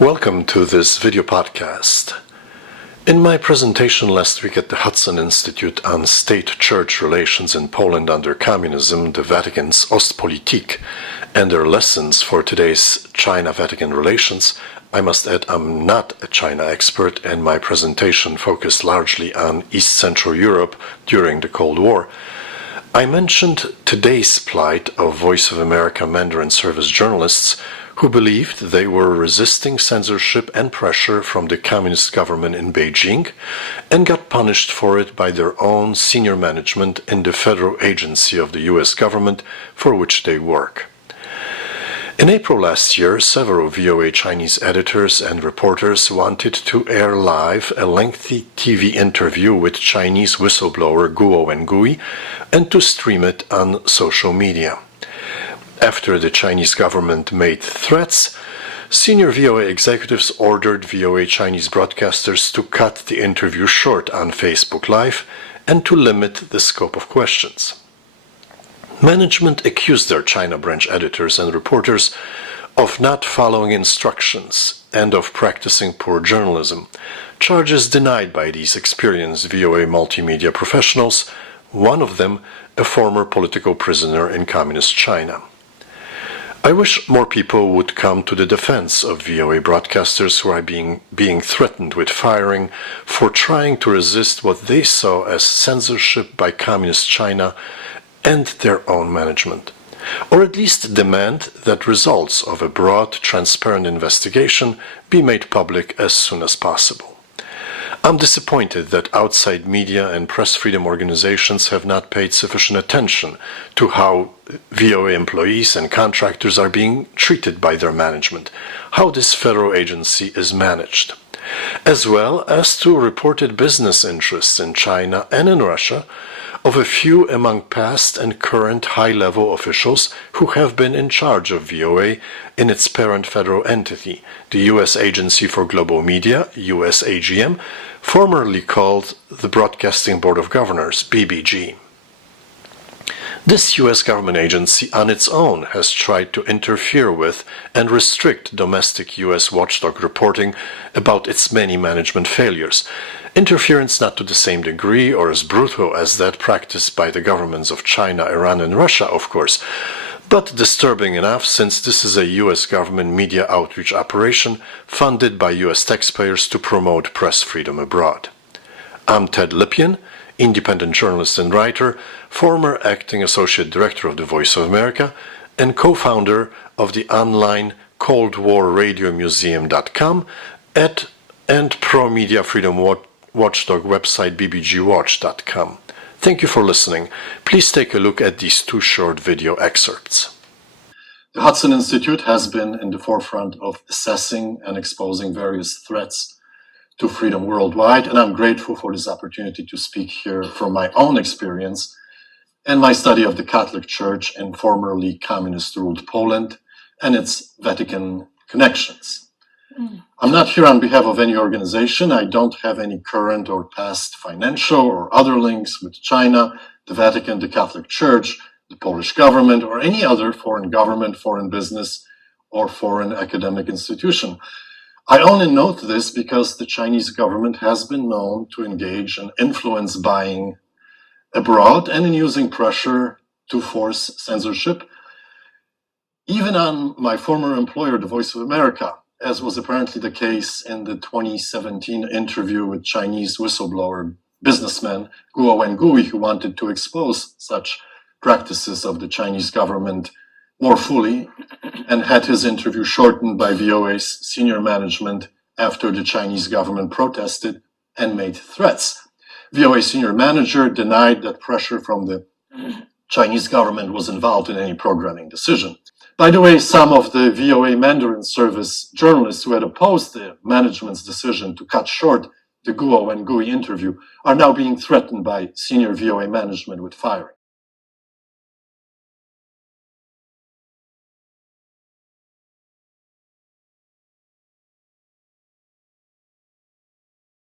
Welcome to this video podcast. In my presentation last week at the Hudson Institute on State-Church Relations in Poland under Communism, the Vatican's Ostpolitik, and their lessons for today's China-Vatican relations, I must add I'm not a China expert, and my presentation focused largely on East Central Europe during the Cold War. I mentioned today's plight of Voice of America Mandarin Service journalists who believed they were resisting censorship and pressure from the communist government in Beijing and got punished for it by their own senior management in the federal agency of the US government for which they work. In April last year, several VOA Chinese editors and reporters wanted to air live a lengthy TV interview with Chinese whistleblower Guo Wengui and to stream it on social media. After the Chinese government made threats, senior VOA executives ordered VOA Chinese broadcasters to cut the interview short on Facebook Live and to limit the scope of questions. Management accused their China branch editors and reporters of not following instructions and of practicing poor journalism, charges denied by these experienced VOA multimedia professionals, one of them a former political prisoner in communist China. I wish more people would come to the defense of VOA broadcasters who are being threatened with firing for trying to resist what they saw as censorship by communist China and their own management, or at least demand that results of a broad, transparent investigation be made public as soon as possible. I'm disappointed that outside media and press freedom organizations have not paid sufficient attention to how VOA employees and contractors are being treated by their management, how this federal agency is managed, as well as to reported business interests in China and in Russia of a few among past and current high-level officials who have been in charge of VOA in its parent federal entity, the U.S. Agency for Global Media, USAGM, formerly called the Broadcasting Board of Governors, BBG. This U.S. government agency on its own has tried to interfere with and restrict domestic U.S. watchdog reporting about its many management failures. Interference not to the same degree or as brutal as that practiced by the governments of China, Iran, and Russia, of course, but disturbing enough since this is a U.S. government media outreach operation funded by U.S. taxpayers to promote press freedom abroad. I'm Ted Lipien, independent journalist and writer, former acting associate director of the Voice of America, and co-founder of the online coldwarradiomuseum.com and pro-media freedom watchdog website bbgwatch.com. Thank you for listening. Please take a look at these two short video excerpts. The Hudson Institute has been in the forefront of assessing and exposing various threats to freedom worldwide, and I'm grateful for this opportunity to speak here from my own experience and my study of the Catholic Church in formerly communist-ruled Poland and its Vatican connections. I'm not here on behalf of any organization. I don't have any current or past financial or other links with China, the Vatican, the Catholic Church, the Polish government, or any other foreign government, foreign business, or foreign academic institution. I only note this because the Chinese government has been known to engage in influence buying abroad and in using pressure to force censorship, even on my former employer, the Voice of America, as was apparently the case in the 2017 interview with Chinese whistleblower businessman Guo Wengui, who wanted to expose such practices of the Chinese government more fully and had his interview shortened by VOA's senior management after the Chinese government protested and made threats. VOA senior manager denied that pressure from the Chinese government was involved in any programming decision. By the way, some of the VOA Mandarin Service journalists who had opposed the management's decision to cut short the Guo Wengui interview are now being threatened by senior VOA management with firing.